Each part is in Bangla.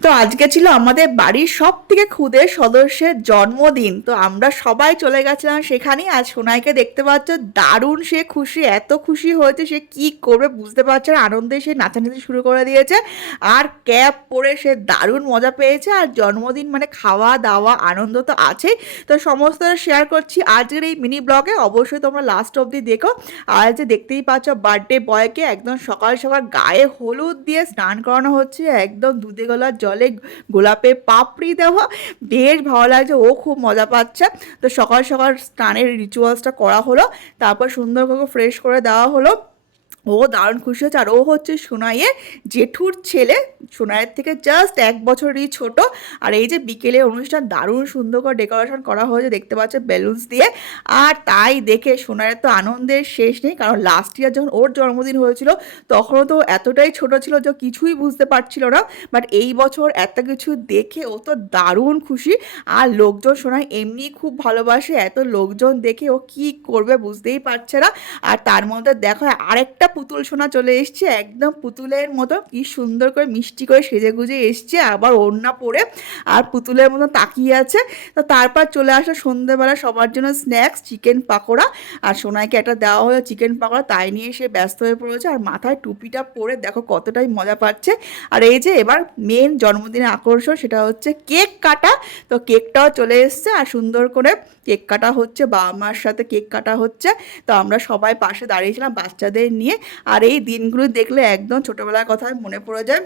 তো আজকে ছিল আমাদের বাড়ির সব থেকে ক্ষুদে সদস্যের জন্মদিন। তো আমরা সবাই চলে গেছিলাম সেখানেই। আজ সোনাইকে দেখতে পাচ্ছ, দারুণ সে খুশি, এত খুশি হয়েছে সে কি করবে বুঝতে পারছে না। আনন্দে সে নাচানাচি শুরু করে দিয়েছে আর ক্যাপ পরে সে দারুণ মজা পেয়েছে। আর জন্মদিন মানে খাওয়া দাওয়া আনন্দ তো আছেই। তো সমস্ত শেয়ার করছি আজকের এই মিনি ব্লগে, অবশ্যই তোমরা লাস্ট অবধি দেখো। আর যে দেখতেই পাচ্ছ বার্থডে বয়কে একদম সকাল সকাল গায়ে হলুদ দিয়ে স্নান করানো হচ্ছে, একদম দুধে গলা জলে গোলাপে পাপড়ি দেওয়া, বেশ ভালো লাগছে, ও খুব মজা পাচ্ছে। তো সকাল সকাল স্নানের রিচুয়ালসটা করা হলো, তারপর সুন্দর করে ফ্রেশ করে দেওয়া হলো। ও দারুণ খুশি হচ্ছে। আর ও হচ্ছে সোনাইয়ের জেঠুর ছেলে, সোনাইয়ের থেকে জাস্ট 1 বছরই ছোট। আর এই যে বিকেলে অনুষ্ঠান দারুণ সুন্দর করে ডেকোরেশন করা হয়েছে, দেখতে পাচ্ছে বেলুনস দিয়ে। আর তাই দেখে সোনাইয়ের তো আনন্দের শেষ নেই, কারণ লাস্ট ইয়ার যখন ওর জন্মদিন হয়েছিল তখনও তো এতটাই ছোট ছিল যে কিছুই বুঝতে পারছিল না। বাট এই বছর এত কিছু দেখে ও তো দারুণ খুশি। আর লোকজন সোনাই এমনি খুব ভালোবাসে, এত লোকজন দেখে ও কি করবে বুঝতেই পারছে না। আর তার মধ্যে দেখো আরেকটা পুতুল সোনা চলে এসছে, একদম পুতুলের মতো কি সুন্দর করে মিষ্টি করে সেজে গুজে এসছে, আবার ওড়না পরে আর পুতুলের মতো তাকিয়ে আছে। তো তারপর চলে আসা সন্ধ্যেবেলা সবার জন্য স্ন্যাক্স চিকেন পাকোড়া। আর সোনাইকে একটা দেওয়া হলো চিকেন পাকোড়া, তাই নিয়ে সে ব্যস্ত হয়ে পড়েছে। আর মাথায় টুপিটা পরে দেখো কতটাই মজা পাচ্ছে। আর এই যে এবার মেন জন্মদিনের আকর্ষণ, সেটা হচ্ছে কেক কাটা। তো কেকটাও চলে এসছে আর সুন্দর করে কেক কাটা হচ্ছে, বাবা মার সাথে কেক কাটা হচ্ছে। তো আমরা সবাই পাশে দাঁড়িয়েছিলাম বাচ্চাদের নিয়ে। আর এই দিনগুলো দেখলে একদম ছোটোবেলার কথা মনে পড়ে যায়।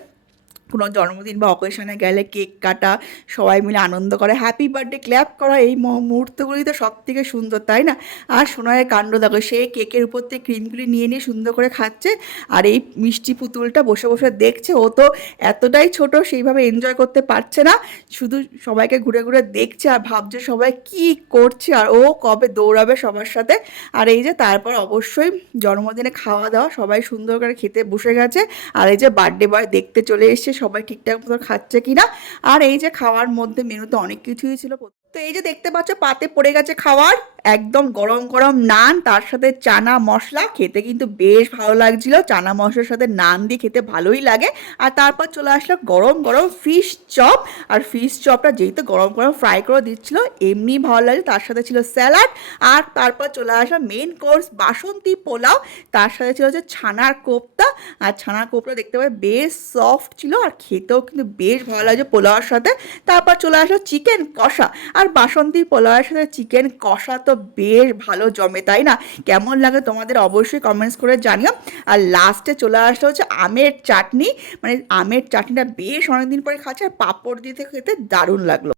কোনো জন্মদিন বা অকেশনে গেলে কেক কাটা, সবাই মিলে আনন্দ করে, হ্যাপি বার্থডে ক্ল্যাপ করা, এই মুহূর্তগুলি তো সব থেকে সুন্দর, তাই না? আর সোনাইয়ের কাণ্ড দেখো, সে কেকের উপর থেকে ক্রিমগুলি নিয়ে নিয়ে সুন্দর করে খাচ্ছে। আর এই মিষ্টি পুতুলটা বসে বসে দেখছে। ও তো এতটাই ছোট, সেইভাবে এনজয় করতে পারছে না, শুধু সবাইকে ঘুরে ঘুরে দেখছে আর ভাবছে সবাই কি করছে আর ও কবে দৌড়াবে সবার সাথে। আর এই যে তারপর অবশ্যই জন্মদিনে খাওয়া দাওয়া, সবাই সুন্দর করে খেতে বসে গেছে। আর এই যে বার্থডে বয় দেখতে চলে এসছে সবাই ঠিকঠাক মতো খাচ্ছে কিনা। আর এই যে খাওয়ার মধ্যে মেনুতে অনেক কিছুই ছিল। তো এই যে দেখতে পাচ্ছ পাতে পড়ে গেছে খাওয়ার, একদম গরম গরম নান, তার সাথে চানা মশলা, খেতে কিন্তু বেশ ভালো লাগছিল। চানা মশলার সাথে নান দিয়ে খেতে ভালোই লাগে। আর তারপর চলে আসলো গরম গরম ফিশ চপ। আর ফিশ চপটা যেহেতু গরম গরম ফ্রাই করে দিচ্ছিল, এমনি ভালো লাগে। তার সাথে ছিল স্যালাড। আর তারপর চলে আসা মেন কোর্স বাসন্তী পোলাও, তার সাথে ছিল হচ্ছে ছানার কোপ্তা। আর ছানার কোপ্তা দেখতে পাবে বেশ সফট ছিল আর খেতেও কিন্তু বেশ ভালো লাগছে পোলাওয়ার সাথে। তারপর চলে আসলো চিকেন কষা। আর বাসন্তী পোলাওয়ের সাথে চিকেন কষা তো বেশ ভালো জমে, তাই না? কেমন লাগে তোমাদের অবশ্যই কমেন্টস করে জানিও। আর লাস্টে চলে আসলো হচ্ছে আমের চাটনি, মানে আমের চাটনিটা বেশ অনেকদিন পরে খাচ্ছে, আর পাঁপড় দিতে খেতে দারুণ লাগলো।